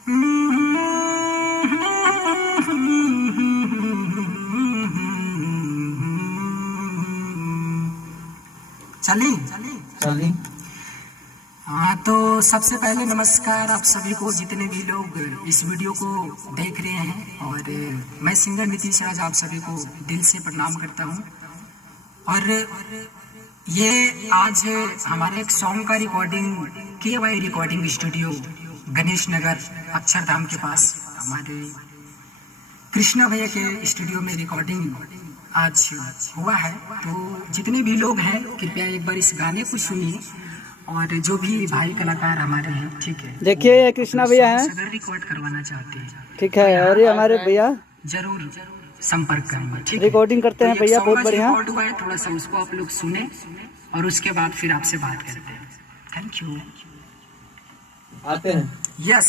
चली चली। हाँ, तो सबसे पहले नमस्कार आप सभी को, जितने भी लोग इस वीडियो को देख रहे हैं। और मैं सिंगर नीतीश राज आप सभी को दिल से प्रणाम करता हूँ। और ये आज हमारे एक सॉन्ग का recording KY recording studio Ganesh Nagar Akshardham के पास हमारे कृष्णा भैया के स्टूडियो में रिकॉर्डिंग आज हुआ है। तो जितने भी लोग हैं कृपया एक बार इस गाने को सुनिए। और जो भी भाई कलाकार हमारे हैं, ठीक है, देखिए कृष्णा भैया हैं, अगर रिकॉर्ड करवाना चाहते हैं, ठीक है, और ये हमारे भैया जरूर संपर्क करेंगे, ठीक है। रिकॉर्डिंग करते हैं भैया, बहुत बढ़िया। रिकॉर्ड हुआ है, थोड़ा सा उसको आप लोग सुने और उसके बाद फिर आपसे बात करते हैं। Thank you. आते हैं। यस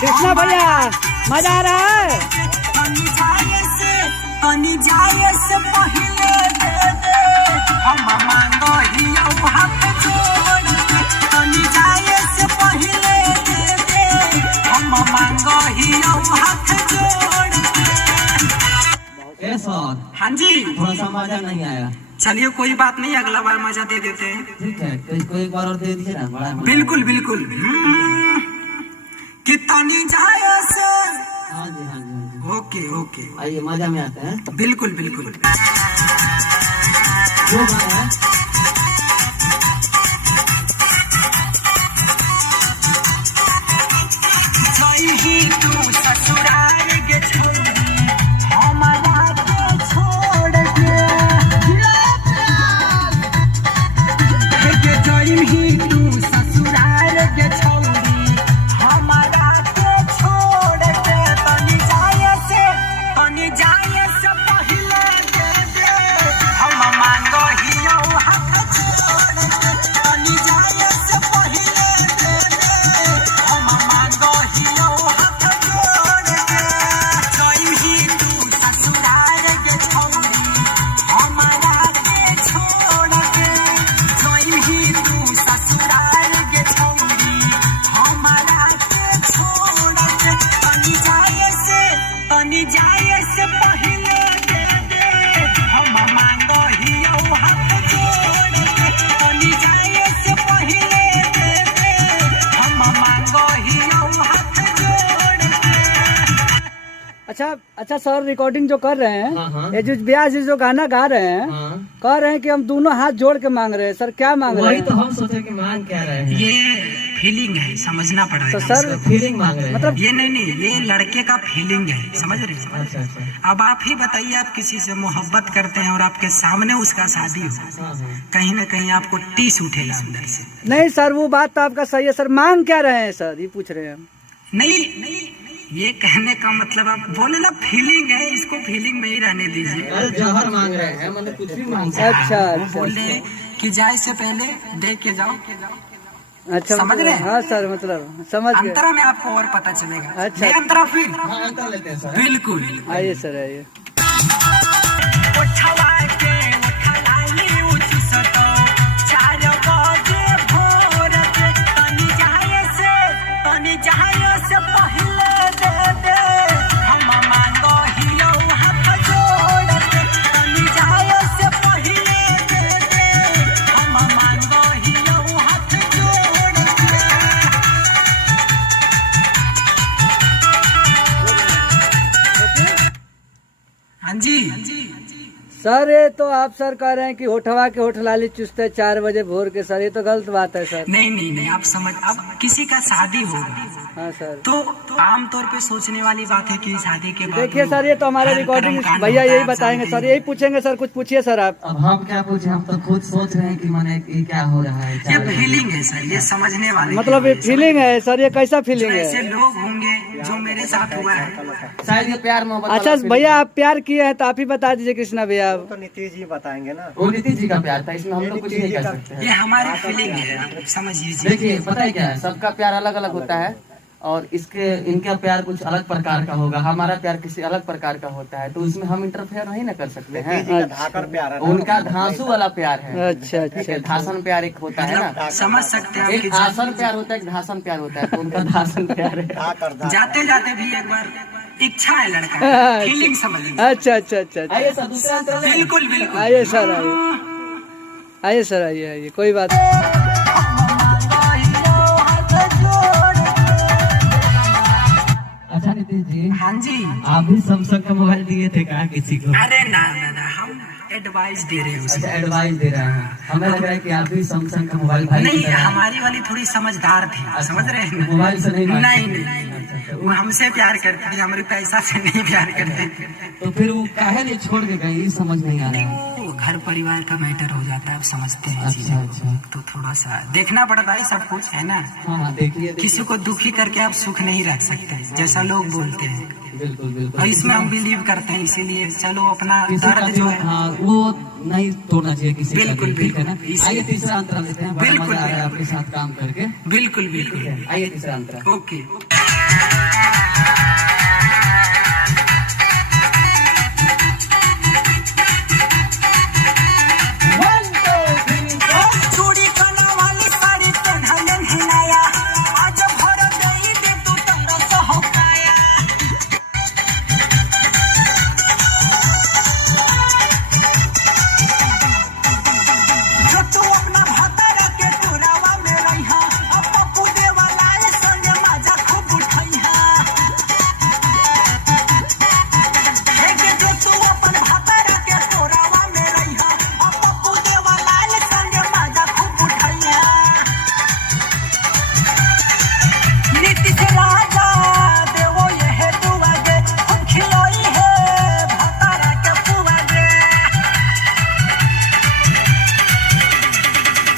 कृष्णा भैया, मजा आ रहा है। हाँ जी, थोड़ा सा मजा नहीं आया। चलिए कोई बात नहीं, अगला बार मजा दे देते हैं। ठीक है, तो इसको एक बार और दे दीजिए ना, बड़ा मजा। बिल्कुल बिल्कुल। कितनी जाए से। हाँ जी, हाँ जी, हाँ जी। ओके ओके, आइए मजा में आते हैं। बिल्कुल बिल्कुल। जो गाना है अच्छा सर, रिकॉर्डिंग जो कर रहे हैं, हाँ। ये जो ब्यास जो गाना गा रहे हैं, हाँ। कह रहे हैं कि हम दोनों हाथ जोड़ के मांग रहे हैं। सर क्या मांग रहे वही हैं? तो हम सोचे कि मांग क्या रहे हैं। ये फीलिंग है, समझना पड़ेगा। तो सर फीलिंग मांग रहे हैं। मतलब ये नहीं, ये लड़के का फीलिंग है, समझ रहे हैं? अच्छा अच्छा। अब आप ही बताइए, आप किसी से मोहब्बत करते हैं और आपके सामने उसका शादी हो, हाँ हाँ। कहीं ना कहीं आपको टीस उठेगा अंदर से। नहीं सर, वो बात तो आपका सही है सर। मांग क्या रहे हैं सर, ये पूछ रहे हैं हम। नहीं, ये कहने का मतलब आप बोले ना फीलिंग है, इसको फीलिंग में ही रहने दीजिए। अरे जहर मांग रहे हैं, मतलब कुछ भी मांग सकते हैं। अच्छा बोले कि जाए से पहले देख के जाओ। अच्छा, समझ रहे हैं? हाँ सर, मतलब समझ गए। अंतरा में आपको और पता चलेगा। अच्छा। नहीं अंतरा फिर हाँ, अंतर लेते हैं सर। बिल्कुल। आइए सर, आइए। सर ये तो आप सर कह रहे हैं कि होठवा के होठ लाली चुसते 4 बजे भोर के, सर ये तो गलत बात है सर। नहीं नहीं नहीं, आप समझ, अब किसी का शादी होगा हाँ सर, तो आमतौर पे सोचने वाली बात है कि शादी के बाद देखिए सर ये तो हमारे रिकॉर्डिंग भैया यही बताएंगे सर, यही पूछेंगे सर, कुछ पूछिए सर आप। अब हम क्या पूछे, हम तो खुद सोच रहे हैं कि माने ये क्या हो रहा है। ये फीलिंग है सर, ये समझने वाले मतलब ये फीलिंग है सर, ये कैसा फीलिंग ऐसे है? लोग होंगे जो मेरे साथ हुआ है। शायद ये प्यार मोहब्बत। अच्छा भैया आप प्यार किए हैं तो आप ही बता दीजिए कृष्णा भैया। तो नीतीश जी बताएंगे ना। वो नीतीश जी का प्यार था, इसमें हम लोग कुछ नहीं कर सकते हैं। ये हमारी फीलिंग है, आप समझिए जी। देखिए पता है क्या है, सबका प्यार अलग अलग होता है और इनका प्यार कुछ अलग प्रकार का होगा, हमारा प्यार किसी अलग प्रकार का होता है, तो उसमें हम इंटरफेयर नहीं ना कर सकते हैं। धाकर प्यार है ना। उनका धांसू वाला प्यार है। अच्छा अच्छा, धासन प्यार एक होता है ना, समझ सकते हैं आप एक कि आसन प्यार होता है, एक धासन प्यार होता है, तो उनका धासन प्यार है। धाकर जाते जाते भी एक बार इच्छा है लड़का, फीलिंग समझिए। अच्छा अच्छा अच्छा अच्छा। आइए सर दूसरा अंतर है। बिल्कुल बिल्कुल। आइए सर आइए, आइए सर आइए आइए, कोई बात अच्छा नीतीश जी, हाँ जी। आप भी सैमसंग का मोबाइल दिए थे क्या किसी को? अरे ना ना ना, हम एडवाइस दे रहे हैं उसे। अच्छा एडवाइस दे रहे हैं, हमें लग रहा है कि आप भी सैमसंग का मोबाइल भाई नहीं, की तरह- हमारी वाली थोड़ी समझदार थी, आप समझ रहे हैं ना? मोबाइल से नहीं बात नहीं करती। नहीं, वो हमसे प्यार करती थी, हमारे पैसा से नहीं प्यार करते थे। तो फिर वो काहे नहीं छोड़ के गई, ये समझ नहीं आ रहा है। वो घर परिवार का मैटर हो जाता है, आप समझते हैं अच्छा चीजें। अच्छा, तो थोड़ा सा देखना पड़ता है सब कुछ, है ना? हाँ हाँ देखिए किसी को दुखी करके आप सुख नहीं रख सकते, जैसा लोग बोलते हैं। बिल्कुल और बिल्कुल। इसमें हम बिलीव करते हैं, इसीलिए चलो अपना किसी का दर्द जो है। हाँ वो नहीं तोड़ना चाहिए किसी का बिल्कुल, दिल, ठीक है ना। बिल्कुल। आइए तीसरा अंतरा लेते हैं, बड़ा बिल्कुल, मजा आ रहा है बिल्कुल। आपके साथ काम करके। बिल्कुल बिल्कुल। आइए तीसरा अंतरा। ओके। चूड़ी कना वाली साड़ी पहनलन हिलाया, आज भर गई दे तू तंगा सहकाया। जो तू अपना भतरा के टोरावा में रहिहा, अब पप्पू देवाला संगे मजा खूब उठैहा। देखे जो तू अपन भतरा के टोरावा में रहिहा, अब पप्पू देवाला संगे मजा खूब उठैहा। नीतीश राजा देवो यह दुआ दे, हम खिलोई है भतरा के पुआ दे।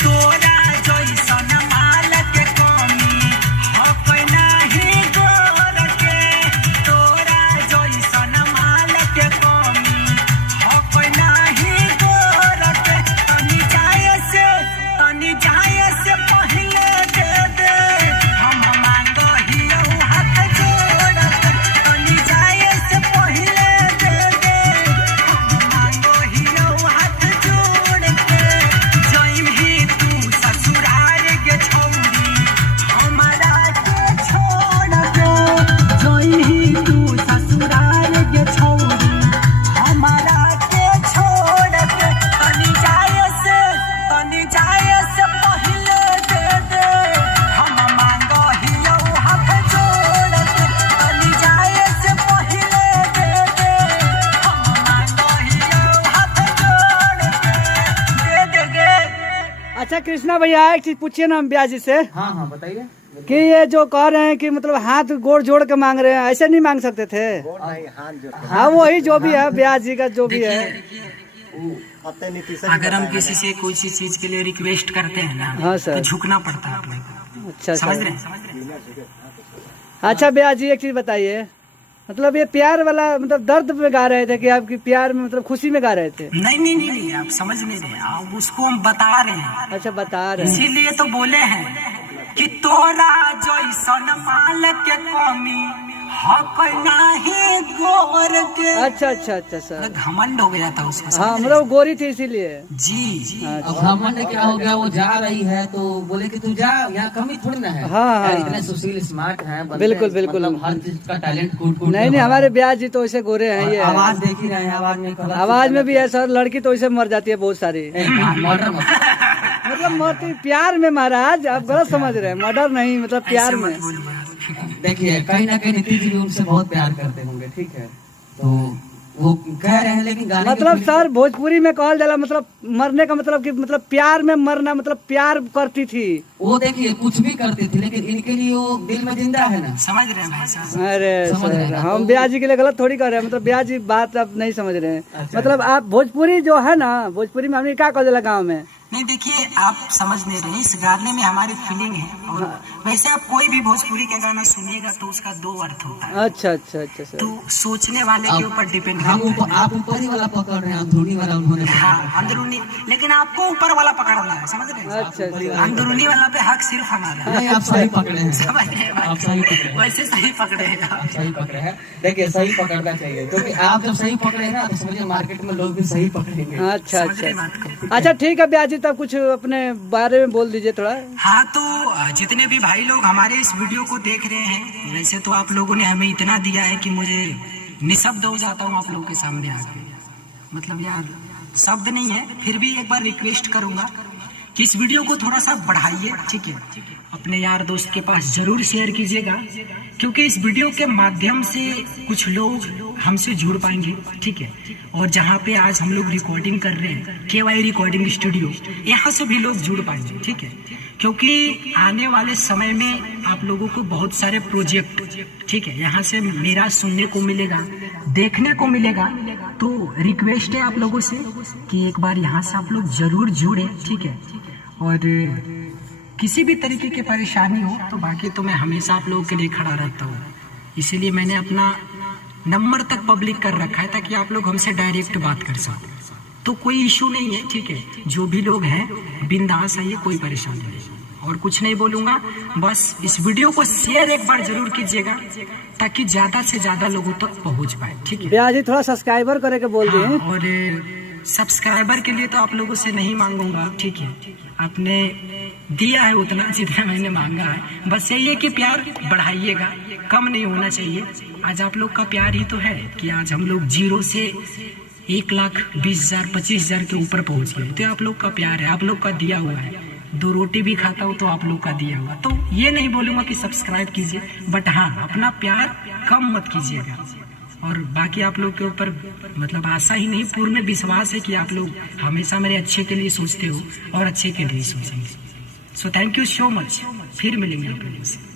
तोरा जैसन माल के कमी हो कोई नाही गोर के, तोरा जैसन माल के कमी हो कोई नाही गोर के। तनी जाए से पहले दे दे, हम मांगो हियो हाथ जोड़ के। तनी जाए से पहले दे दे, हम मांगो हियो हाथ जोड़ के। जइम ही तू ससुराल के छौरी, हमारा के छोड़ दे। जइम ही तू ससुराल के छौरी, हमारा के छोड़ के। तनी जाए से पहले दे दे, हम मांगो हियो हाथ जोड़ के। तनी जाए से पहले दे दे, हम मांगो हियो हाथ जोड़ के। दे देगे। अच्छा कृष्णा भैया एक चीज पूछिए ना हम ब्याह जी से, हाँ हाँ बताइए। कि ये जो कह रहे हैं कि मतलब हाथ गोड़ जोड़ के मांग रहे हैं, ऐसे नहीं मांग सकते थे? गोड़ नहीं, हाथ जोड़ के। हाँ वही जो भी है ब्याह जी का जो भी है। अब तो नीतीश जी अगर हम बताएंगे किसी से कोई सी चीज के लिए रिक्वेस्ट करते हैं ना, हाँ सर। तो झुकना पड़ता है अपने को। अच्छा समझ सर। रहे हैं? अच्छा ब्याह जी एक चीज बताइए, मतलब ये प्यार वाला मतलब दर्द में गा रहे थे कि आपकी प्यार में मतलब खुशी में गा रहे थे? नहीं नहीं नहीं नहीं, आप समझ नहीं रहे, आप उसको हम बता रहे हैं, अच्छा बता रहे हैं। इसीलिए तो बोले हैं कि तोरा जैसन माल के कमी हक नाही गोर के। अच्छा अच्छा अच्छा सर, घमंड हो गया था उसको, हाँ समझ रहे? मतलब गोरी थी इसीलिए। जी। अब घमंड क्या हो गया, वो जा रही है तो बोले कि तू जा, यहाँ कमी थोड़ी ना है। हाँ, हाँ। यार इतने सुशील स्मार्ट हैं बंदे, बिल्कुल, बिल्कुल। मतलब हर चीज का टैलेंट कूट कूट नहीं नहीं, हमारे ब्याह जी तो ऐसे गोरे हैं, ये है। आवाज देख ही रहे हैं, आवाज में कलर- आवाज में भी है सर, लड़की तो ऐसे मर जाती है बहुत सारी। ए, मर्डर मत। मतलब मरती प्यार में महाराज, आप गलत समझ रहे हैं, मर्डर नहीं मतलब प्यार ऐसे में। मत बोलिए। देखिए कहीं ना कहीं नीतीश जी भी उनसे बहुत प्यार करते होंगे, ठीक है, तो वो कह रहे हैं, लेकिन गाने के मतलब feeling- सर भोजपुरी में कहल जाला मतलब मरने का मतलब कि मतलब प्यार में मरना, मतलब प्यार करती थी। वो देखिए कुछ भी करती थी, लेकिन इनके लिए वो दिल में जिंदा है ना। समझ रहे हैं भाई साहब? अरे समझ रहे सर हैं ना? हम तो- ब्याह जी के लिए गलत थोड़ी कर रहे हैं, मतलब ब्याह जी बात आप नहीं समझ रहे हैं। अच्छा। मतलब आप भोजपुरी जो है ना, भोजपुरी में हमने क्या कह दिला गाँव में। नहीं देखिए, आप समझ नहीं रहे, इस गाने में हमारी फीलिंग है। और वैसे आप कोई भी भोजपुरी का गाना सुनिएगा तो उसका दो अर्थ होता है, अच्छा अच्छा अच्छा सर। तो सोचने वाले के ऊपर डिपेंड हम करता ऊपर, आप ऊपर ही वाला पकड़ रहे हैं, अंदरूनी वाला उन्होंने है। हाँ, अंदरूनी, लेकिन आपको ऊपर वाला पकड़ना है, समझ रहे हैं? अच्छा अच्छा अंदरूनी वाला पे हक सिर्फ हमारा है। नहीं, आप सही पकड़े हैं, समझ रहे हैं आप सही पकड़े हैं, भाई? वैसे सही पकड़े हैं आप सही पकड़े हैं। देखिए सही पकड़ना चाहिए, क्योंकि आप जब सही पकड़े हैं ना तो समझिए मार्केट में लोग भी सही पकड़ेंगे। अच्छा समझ रहे अच्छा बात को? अच्छा ठीक है ब्याह जी, तब कुछ अपने बारे में बोल दीजिए थोड़ा। हाँ, तो जितने भी भाई लोग हमारे इस वीडियो को देख रहे हैं, वैसे तो आप लोगों ने हमें इतना दिया है कि मुझे निशब्द हो जाता हूँ आप लोगों के सामने आके। मतलब यार शब्द नहीं है, फिर भी एक बार रिक्वेस्ट करूंगा कि इस वीडियो को थोड़ा सा बढ़ाइए, ठीक है? अपने यार दोस्त के पास जरूर शेयर कीजिएगा, क्योंकि इस वीडियो के माध्यम से कुछ लोग हमसे जुड़ पाएंगे, ठीक है? और जहाँ पे आज हम लोग रिकॉर्डिंग कर रहे हैं, KY रिकॉर्डिंग स्टूडियो, यहाँ से भी लोग जुड़ पाएंगे, ठीक है? क्योंकि आने वाले समय में आप लोगों को बहुत सारे प्रोजेक्ट, ठीक है, यहाँ से मेरा सुनने को मिलेगा, देखने को मिलेगा। तो रिक्वेस्ट है आप लोगों से कि एक बार यहाँ से आप लोग जरूर जुड़े, ठीक है? और किसी भी तरीके की परेशानी हो तो बाकी तो मैं हमेशा आप लोगों के लिए खड़ा रहता हूँ। इसीलिए मैंने अपना नंबर तक पब्लिक कर रखा है ताकि आप लोग हमसे डायरेक्ट बात कर सको। तो कोई इशू नहीं है, ठीक है? जो भी लोग हैं बिंदास है, ये कोई परेशानी नहीं। और कुछ नहीं बोलूंगा, बस इस वीडियो को शेयर एक बार जरूर कीजिएगा ताकि ज्यादा से ज्यादा लोगों तक पहुंच पाए, ठीक है? ब्याह जी थोड़ा सब्सक्राइबर करे के बोल दिए। हाँ, और सब्सक्राइबर के लिए तो आप लोगों से नहीं मांगूंगा, ठीक है? आपने दिया है उतना जितना मैंने मांगा है। बस यही है कि प्यार बढ़ाइएगा, कम नहीं होना चाहिए। आज आप लोग का प्यार ही तो है कि आज हम लोग 0 से 1,20,000 25,000 के ऊपर पहुंच गए। तो आप लोग का प्यार है, आप लोग का दिया हुआ है। 2 रोटी भी खाता हूँ तो आप लोग का दिया हुआ। तो ये नहीं बोलूंगा कि सब्सक्राइब कीजिए, बट हाँ अपना प्यार कम मत कीजिएगा। और बाकी आप लोग के ऊपर मतलब आशा ही नहीं, पूर्ण विश्वास है कि आप लोग हमेशा मेरे अच्छे के लिए सोचते हो और अच्छे के लिए सोचेंगे। So thank you so much. फिर मिलेंगे आप लोगों से।